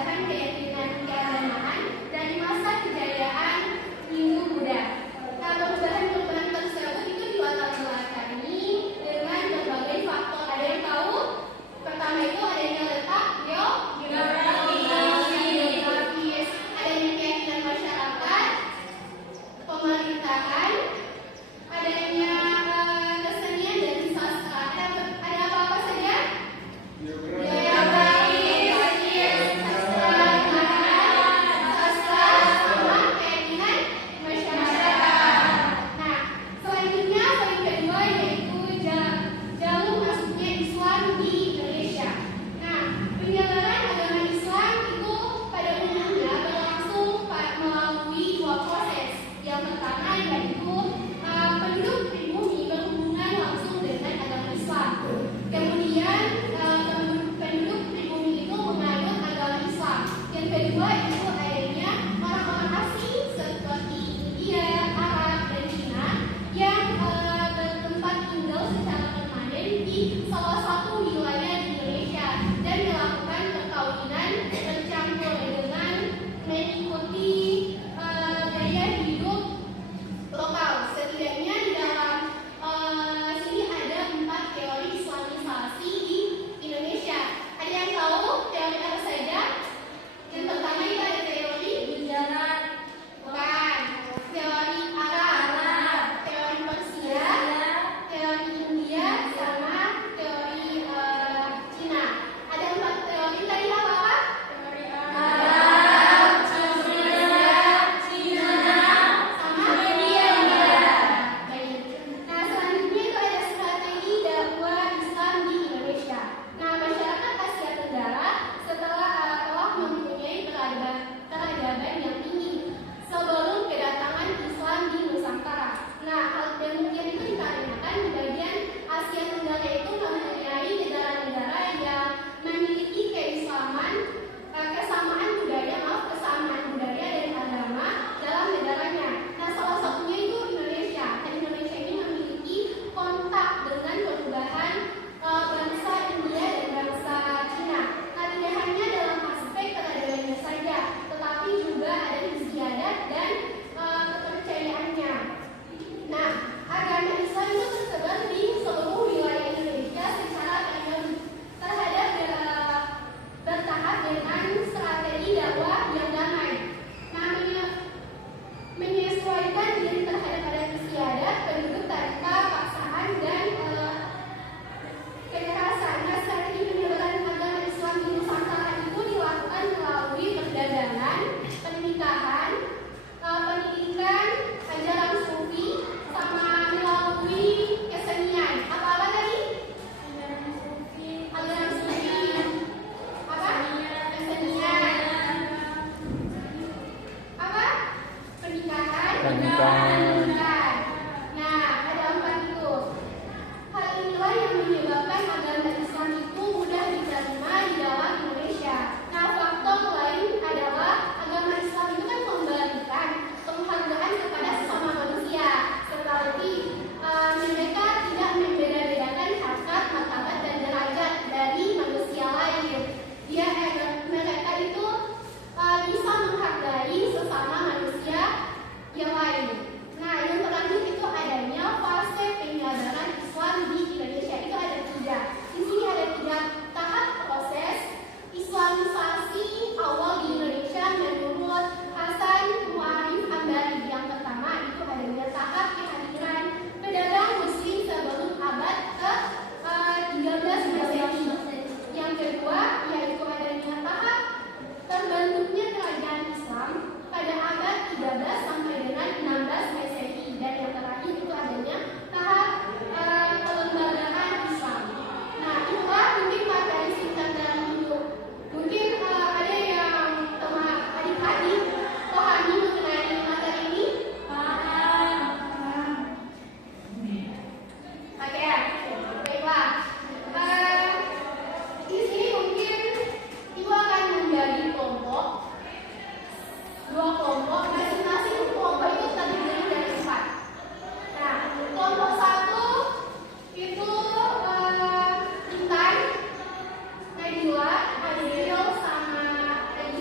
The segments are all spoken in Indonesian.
perubahan keyakinan keagamaan dari masa kejayaan Hindu Buddha. Nah, perubahan tersebut itu diwalakan dengan berbagai faktor. Ada yang tahu? Pertama itu adanya letak geografis, adanya keyakinan masyarakat, pemerintahan, adanya kesenian dan sastra. Ada apa-apa saja? Salah satu wilayah di Indonesia dan melakukan perkawinan bercampur dengan mengikuti gaya hidup lokal. Setidaknya di dalam sini ada 4 teori Islamisasi di Indonesia. Ada yang tahu teori apa saja? Yang pertama itu ada teori Gujarat, bukan, teori Arab, teori Persia, teori India, sama teori Cina. Ada 4 teori tadi apa? Teori Arab, Cina, sama India. Baik. Nah, selanjutnya itu ada strategi dakwah Islam di Indonesia. Nah, masyarakat Asia Tenggara telah mempunyai peradaban yang tinggi sebelum kedatangan Islam di Nusantara. Nah, hal demikian itu dikarenakan di bagian Asia Tenggara itu mempunyai negara-negara yang memiliki kesamaan budaya dan agama dalam negaranya. Nah, salah satunya itu Indonesia. Dan Indonesia ini memiliki kontak dengan perubahan bangsa India dan bangsa Cina. Nah, tidak hanya dalam aspek peradabannya saja, tetapi juga ada istiadat dan kepercayaannya. Nah, agama Islam itu tersebar di seluruh wilayah Indonesia secara bertahap dengan strategi dakwah yang damai. Nah, menyesuaikan diri terhadap adat istiadat penduduk tanpa paksaan dan kekerasan. Nah, strategi penyebaran agama Islam di Nusantara itu dilakukan melalui perdagangan, pernikahan, pendidikan, ajaran sufi, sama melalui kesenian. Apa tadi? Ajaran sufi. Apa? Kesenian. Apa? Pernikahan. Nah, ada 4 itu. Hal inilah yang menyebabkan agama Islam itu mudah diterima di dalam Indonesia. Nah, faktor lain adalah agama Islam itu kan memberikan penghargaan kepada sesama manusia, seperti mereka tidak membeda-bedakan harkat, martabat, dan derajat dari manusia lain. Mereka itu bisa menghargai sesama manusia yang lain. Nah, yang terakhir itu adanya fase penyadaran Islam di Indonesia. Itu ada 3. Di sini ada 3 tahap proses Islamisasi awal di Indonesia menurut Hasan Muarif Ambari. Yang pertama itu adanya tahap kehadiran pedagang muslim sebelum abad ke-13 Masehi. Yang kedua yaitu adanya tahap terbentuknya kerajaan Islam pada abad 13 sampai dengan 16 Masehi. Dan yang terakhir itu adanya tahap kelembagaan Islam. Nah, itulah mungkin materi singkat dalam dulu. Mungkin ada yang adik-adik pahami mengenai materi ini? Oke, baiklah. Di sini mungkin ibu akan membagi kelompok, 2 kelompok, masing-masing kelompok itu terdiri dari 4. Nah, kelompok 1 itu Intan, Najwa, Adil, sama Najwa.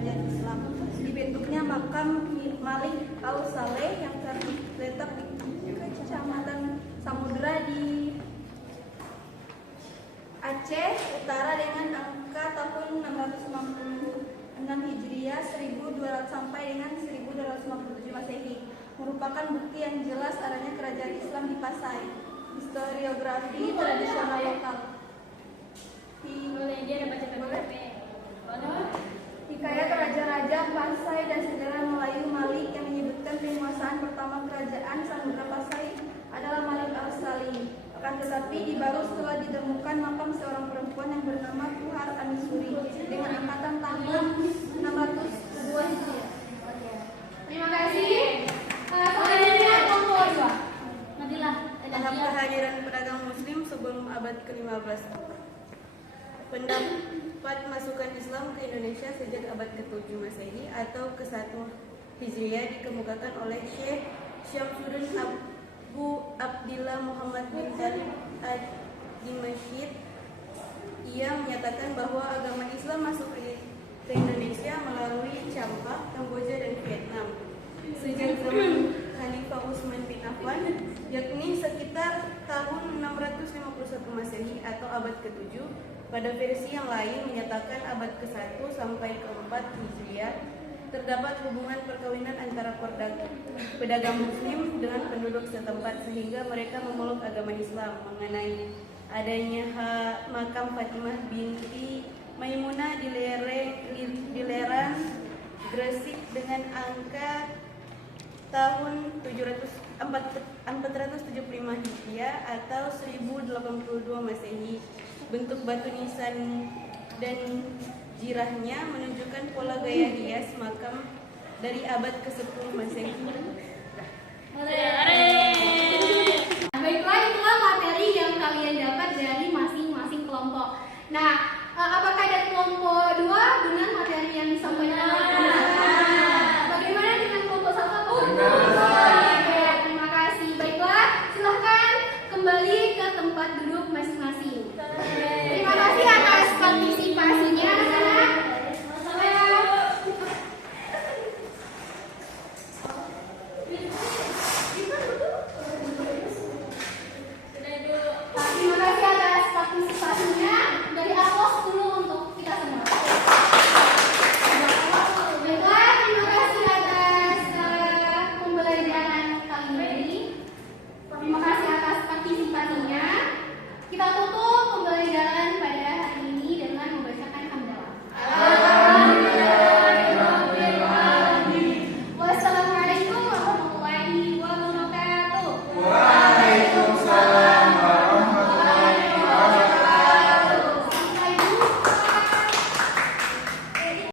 kerajaan Islam. Dibentuknya makam Malik Al-Saleh yang terletak di Kecamatan Samudra di Aceh Utara dengan angka tahun 656 Hijriah 1200 sampai dengan 1257 Masehi, merupakan bukti yang jelas adanya kerajaan Islam di Pasai. Historiografi tradisional lokal. Hikayat raja-raja Pasai dan sejarah Melayu Malik yang menyebutkan penguasaan pertama kerajaan Samudra Pasai adalah Malik Al-Saleh. Akan tetapi baru setelah ditemukan makam seorang perempuan yang bernama Tuhar Amisuri dengan angkatan tahun 602 Hijriah. Terima kasih. Selanjutnya kelompok 2. Nadilah. Tahap kehadiran pedagang muslim sebelum abad ke-15. Pendapat masukan Islam ke Indonesia sejak abad ke-7 Masehi atau ke-1 Hijriah dikemukakan oleh Syekh Syamsuddin Abu Abdillah Muhammad bin Talib ad-Dimashq. Ia menyatakan bahwa agama Islam masuk ke Indonesia melalui Campak, Kamboja, dan Vietnam sejak zaman Khalifah Utsman bin Affan, yakni sekitar tahun 651 Masehi atau abad ke-7. Pada versi yang lain menyatakan abad ke-1 sampai ke-4 Hijriah terdapat hubungan perkawinan antara pedagang muslim dengan penduduk setempat sehingga mereka memeluk agama Islam. Mengenai adanya makam Fatimah binti Maimunah di lereng Gresik dengan angka tahun 475 Hijriah atau 1082 Masehi. Bentuk batu nisan dan jirahnya menunjukkan pola gaya hias makam dari abad ke-10 Masehi. Baiklah, itulah materi yang kalian dapat dari masing-masing kelompok. Nah, apakah dari kelompok 2 benar